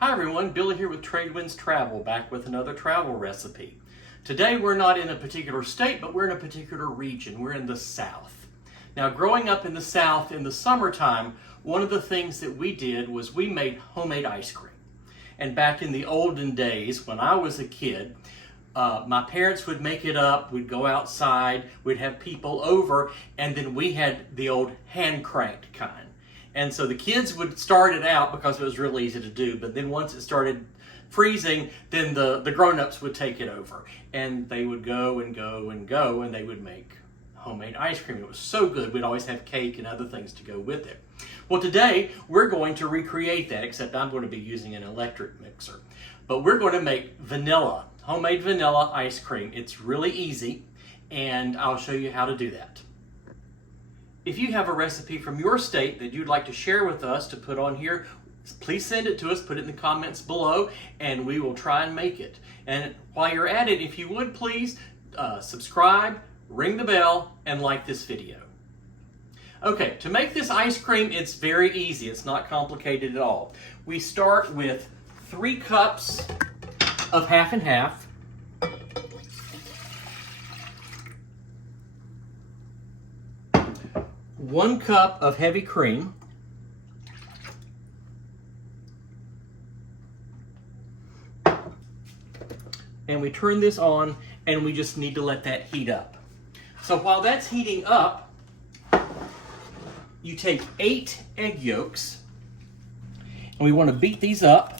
Hi everyone, Billy here with Trade Winds Travel, back with another travel recipe. Today we're not in a particular state, but we're in a particular region. We're in the South. Now, growing up in the South in the summertime, one of the things that we did was we made homemade ice cream. And back in the olden days, when I was a kid, my parents would make it up, we'd go outside, we'd have people over, and then we had the old hand-cranked kind. And so the kids would start it out because it was real easy to do, but then once it started freezing, then the grown-ups would take it over. And they would go and go and go, and they would make homemade ice cream. It was so good, we'd always have cake and other things to go with it. Well, today we're going to recreate that, except I'm going to be using an electric mixer. But we're going to make homemade vanilla ice cream. It's really easy, and I'll show you how to do that. If you have a recipe from your state that you'd like to share with us to put on here, please send it to us, put it in the comments below, and we will try and make it. And while you're at it, if you would please subscribe, ring the bell, and like this video. Okay, to make this ice cream, it's very easy. It's not complicated at all. We start with 3 cups of half and half. 1 cup of heavy cream, and we turn this on, and we just need to let that heat up. So while that's heating up, you take 8 egg yolks, and we want to beat these up.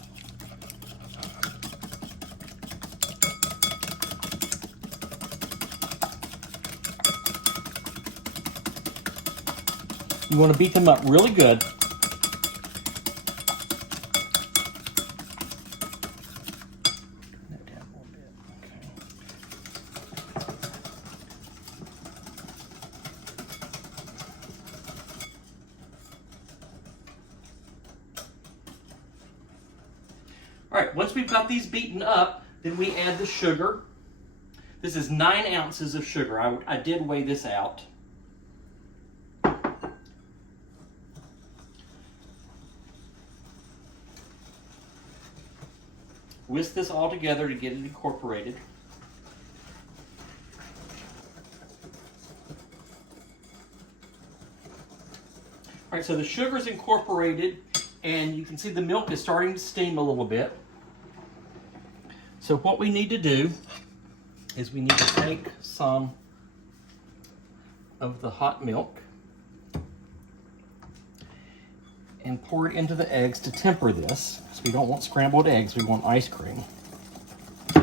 You want to beat them up really good. All right, once we've got these beaten up, then we add the sugar. This is 9 ounces of sugar. I did weigh this out. Whisk this all together to get it incorporated. All right, so the sugar's incorporated, and you can see the milk is starting to steam a little bit. So what we need to do is we need to take some of the hot milk and pour it into the eggs to temper this. So we don't want scrambled eggs, we want ice cream. A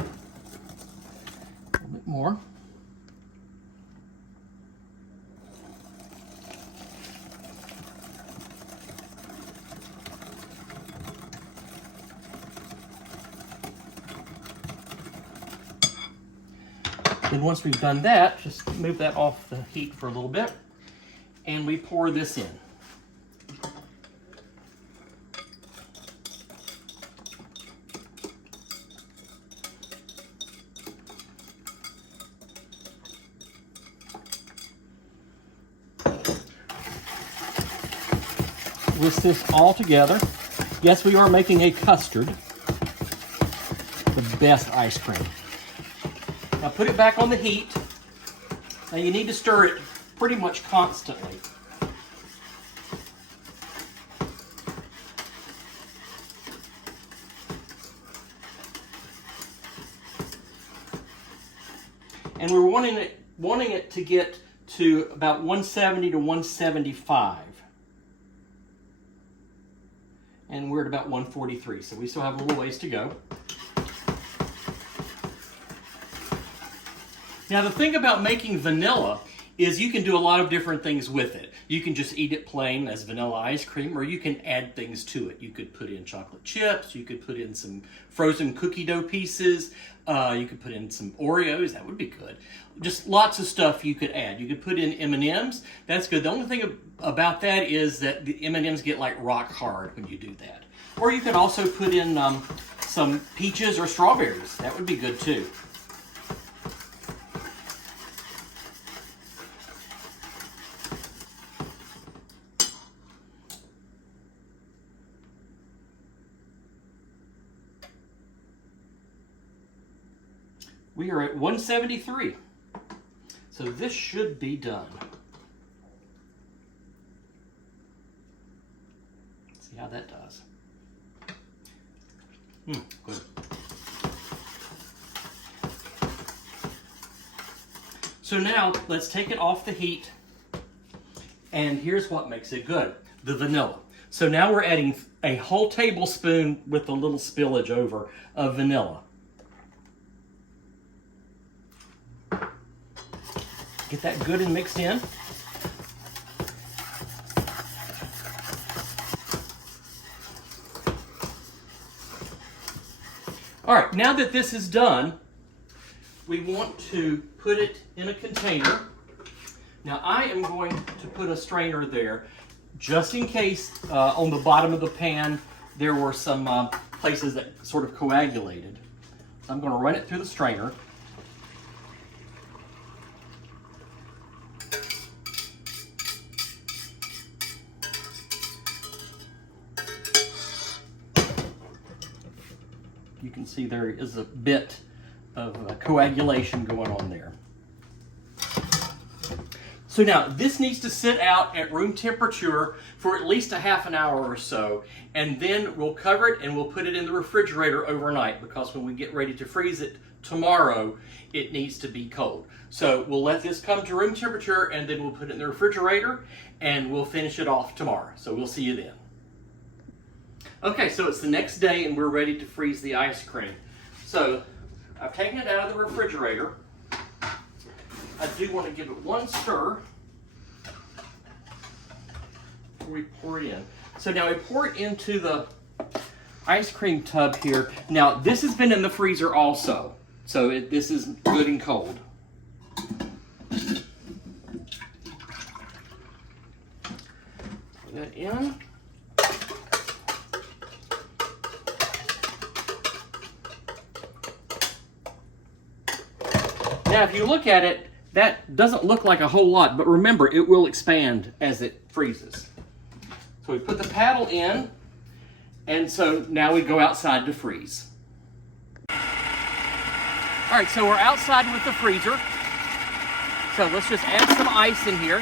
little bit more. Then once we've done that, just move that off the heat for a little bit, and we pour this in. Whisk this all together. Yes, we are making a custard. The best ice cream. Now put it back on the heat. Now you need to stir it pretty much constantly. And we're wanting it to get to about 170 to 175. And we're at about 143, so we still have a little ways to go. Now, the thing about making vanilla is you can do a lot of different things with it. You can just eat it plain as vanilla ice cream, or you can add things to it. You could put in chocolate chips, you could put in some frozen cookie dough pieces, you could put in some Oreos, that would be good. Just lots of stuff you could add. You could put in M&Ms, that's good. The only thing about that is that the M&Ms get like rock hard when you do that. Or you could also put in some peaches or strawberries, that would be good too. We are at 173. So this should be done. Let's see how that does. Good. So now let's take it off the heat. And here's what makes it good, the vanilla. So now we're adding a whole tablespoon with a little spillage over of vanilla. Get that good and mixed in. All right, now that this is done, we want to put it in a container. Now I am going to put a strainer there just in case on the bottom of the pan there were some places that sort of coagulated. So I'm going to run it through the strainer. You can see there is a bit of coagulation going on there. So now this needs to sit out at room temperature for at least a half an hour or so, and then we'll cover it and we'll put it in the refrigerator overnight, because when we get ready to freeze it tomorrow, it needs to be cold. So we'll let this come to room temperature and then we'll put it in the refrigerator and we'll finish it off tomorrow. So we'll see you then. Okay, so it's the next day and we're ready to freeze the ice cream. So I've taken it out of the refrigerator. I do want to give it one stir before we pour it in. So now we pour it into the ice cream tub here. Now this has been in the freezer also, so this is good and cold. Put that in. Now if you look at it, that doesn't look like a whole lot, but remember, it will expand as it freezes. So we put the paddle in, and so now we go outside to freeze. All right, so we're outside with the freezer. So let's just add some ice in here.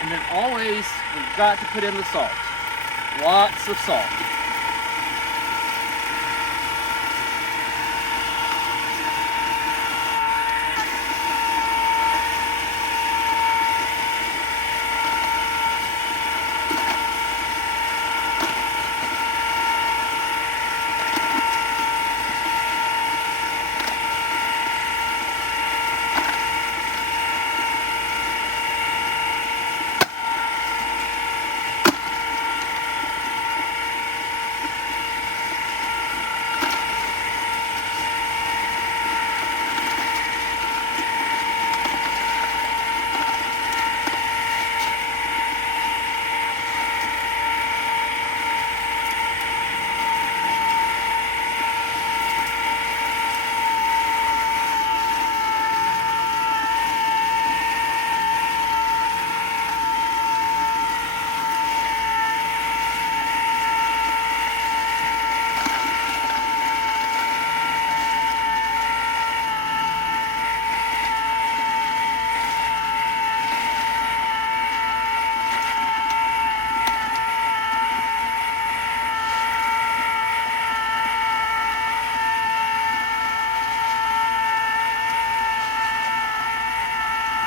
And then always, we've got to put in the salt. Lots of salt.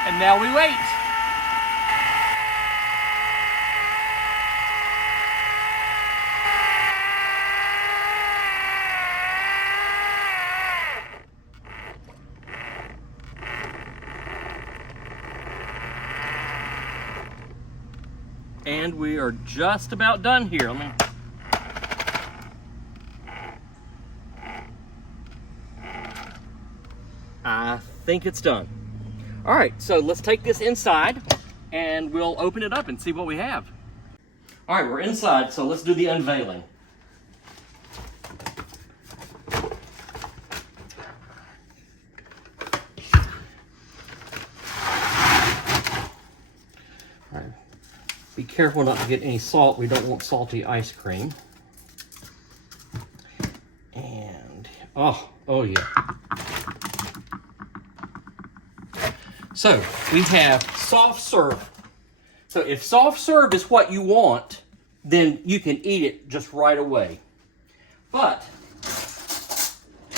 And now we wait. And we are just about done here. think it's done. All right, so let's take this inside and we'll open it up and see what we have. All right, we're inside, so let's do the unveiling. All right. Be careful not to get any salt. We don't want salty ice cream. And, oh yeah. So, we have soft serve. So if soft serve is what you want, then you can eat it just right away. But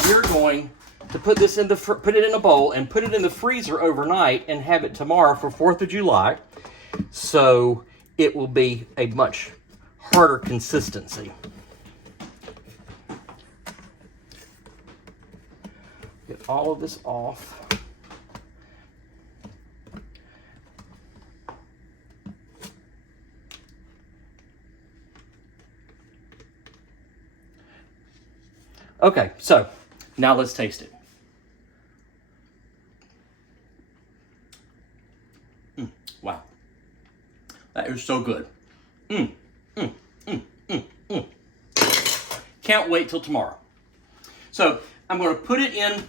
you're going to put this in put it in a bowl and put it in the freezer overnight and have it tomorrow for 4th of July. So it will be a much harder consistency. Get all of this off. Okay, so now let's taste it. Wow. That is so good. Can't wait till tomorrow. So I'm going to put it in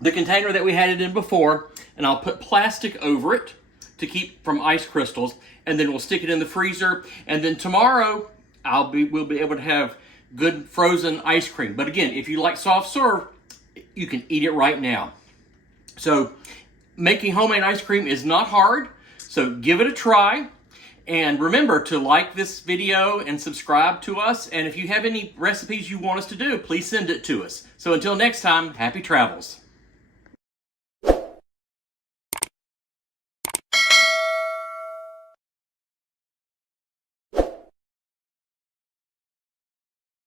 the container that we had it in before, and I'll put plastic over it to keep from ice crystals, and then we'll stick it in the freezer, and then tomorrow we'll be able to have good frozen ice cream. But again, if you like soft serve, you can eat it right now. So making homemade ice cream is not hard, so give it a try. And remember to like this video and subscribe to us. And if you have any recipes you want us to do, please send it to us. So until next time, happy travels.